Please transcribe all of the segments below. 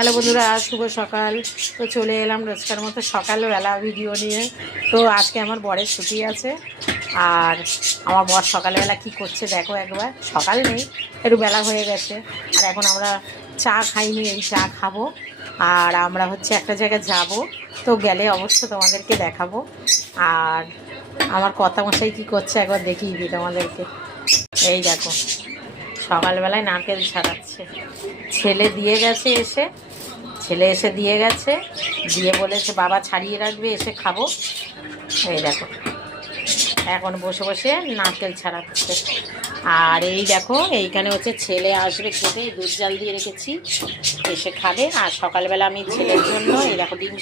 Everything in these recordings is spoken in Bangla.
হ্যালো বন্ধুরা, শুভ সকাল। তো চলে এলাম রোজকার মতো সকালবেলা ভিডিও নিয়ে। তো আজকে আমার বরের ছুটি আছে, আর আমার বর সকালবেলা কি করছে দেখো একবার। সকাল নেই, একটু বেলা হয়ে গেছে, আর এখন আমরা চা খাইনি, এই চা খাবো। আর আমরা হচ্ছে একটা জায়গায় যাব, তো গেলে অবশ্য তোমাদেরকে দেখাবো। আর আমার কথা মশাই কী করছে একবার দেখিয়ে দিই তোমাদেরকে। এই দেখো, সকালবেলায় নারকেল ছাড়াচ্ছে। ছেলে দিয়ে গেছে, এসে দিয়ে গেছে, দিয়ে বলেছে বাবা ছাড়িয়ে রাখবে, এসে খাবো। এই দেখো, এখন বসে বসে নারকেল ছাড়াচ্ছে। আর এই দেখো, এইখানে হচ্ছে ছেলে আসবে খেতে, দুধ জাল দিয়ে রেখেছি, এসে খাবে। আর সকালবেলা আমি ছেলের জন্য এই দেখো ডিম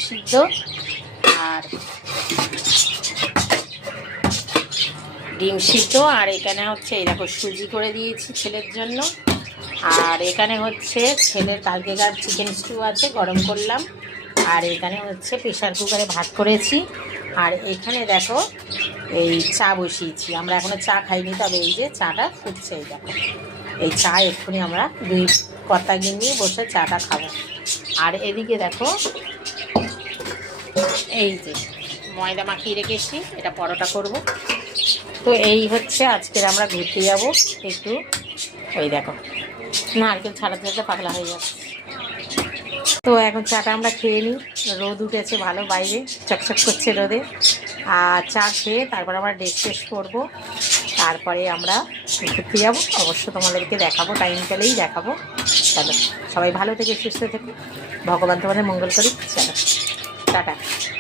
সিদ্ধ আর এখানে হচ্ছে এই দেখো সুজি করে দিয়েছি ছেলের জন্য। আর এখানে হচ্ছে ছেলের কালকেকার চিকেন স্টু আছে, গরম করলাম। আর এখানে হচ্ছে প্রেশার কুকারে ভাত করেছি। আর এখানে দেখো এই চা বসিয়েছি। আমরা এখনও চা খাইনি, তবে এই যে চাটা ফুটছে, এই দেখো এই চা এক্ষুনি আমরা দুই কর্তা গিয়ে বসে চাটা খাবো। আর এদিকে দেখো এই যে ময়দা মাখিয়ে রেখেছি, এটা পরোটা করব। তো এই হচ্ছে আজকের আমরা ঘুরতে যাব একটু। ওই দেখো নারকেল ছাড়াতে ছাড়াতে পাগলা হয়ে যাচ্ছে। তো এখন চাটা আমরা খেয়ে নিই, রোদ উঠেছে ভালো, বাইরে চকচক করছে রোদে। আর চা খেয়ে তারপর আমরা ড্রেস শেষ করবো, তারপরে আমরা ঘুরতে যাবো। অবশ্য তোমাদেরকে দেখাবো, টাইম পেলেই দেখাবো। চলো, সবাই ভালো থেকে সুস্থ থেকে, ভগবান তোমাদের মঙ্গল করি। চলো, টাটা।